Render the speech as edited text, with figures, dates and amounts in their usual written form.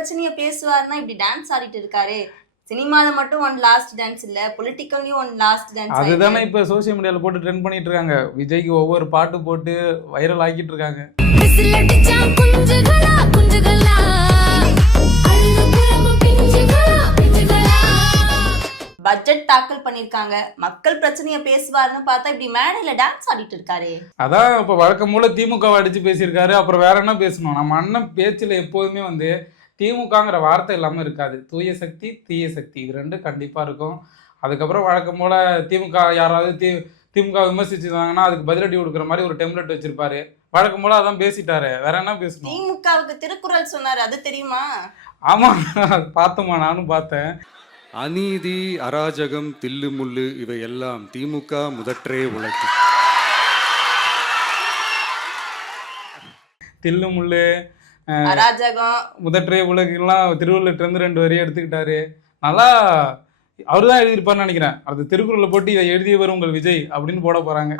பிரச்சனைய பேசுவாருன்னா இப்படி டான்ஸ் ஆடிட்டு இருக்காரு. சினிமால மட்டும் ஒன் லாஸ்ட் டான்ஸ் இல்ல, பொலிட்டிக்கல்லயும் ஒன் லாஸ்ட் டான்ஸ். அதுதானே இப்ப சோசியல் மீடியால போட்டு ட்ரெண்ட் பண்ணிட்டு இருக்காங்க. விஜய்க்கு ஒவ்வொரு பாட்டு போட்டு வைரல் ஆக்கிட்டு இருக்காங்க. பட்ஜெட் தாக்கல் பண்ணிருக்காங்க, மக்கள் பிரச்சனைய பேசுவாருன்னு பார்த்தா இப்படி மேடையில டான்ஸ் ஆடிட்டு இருக்காரு. அதான் இப்ப வழக்கம் போல திமுக அடிச்சு பேசியிருக்காரு. அப்புறம் வேற என்ன பேசணும்? நம்ம அண்ணன் பேச்சுல எப்போதுமே வந்து திமுகங்கிற வார்த்தை இல்லாம இருக்காது. தூய சக்தி தீய சக்தி இது ரெண்டும் கண்டிப்பா இருக்கும். அதுக்கப்புறம் வழக்கம் போல திமுக யாராவது திமுக விமர்சிச்சிருந்தாங்கன்னா அதுக்கு பதிலடி கொடுக்குற மாதிரி ஒரு டெம்ப்ளேட் வச்சிருப்பாரு. வழக்கம் போல அதான் பேசிட்டாரு. வேற என்ன பேசணும்? திமுகவுக்கு திருக்குறள் சொன்னாரு, அது தெரியுமா? ஆமா, பார்த்தோமா, நானும் பார்த்தேன். அநீதி, அராஜகம், தில்லுமுள்ளு இவையெல்லாம் திமுக முதற்றே உலகு. தில்லுமுள்ளு, அராஜகம், முதற்றே உலகெல்லாம் திருவள்ளுவர் இருந்து 2 வரி எடுத்துக்கிட்டாரு. நல்லா அவருதான் எழுதியிருப்பாருன்னு நினைக்கிறேன். அது திருக்குறளை போட்டு இதை எழுதியவர் உங்கள் விஜய் அப்படின்னு போட போறாங்க.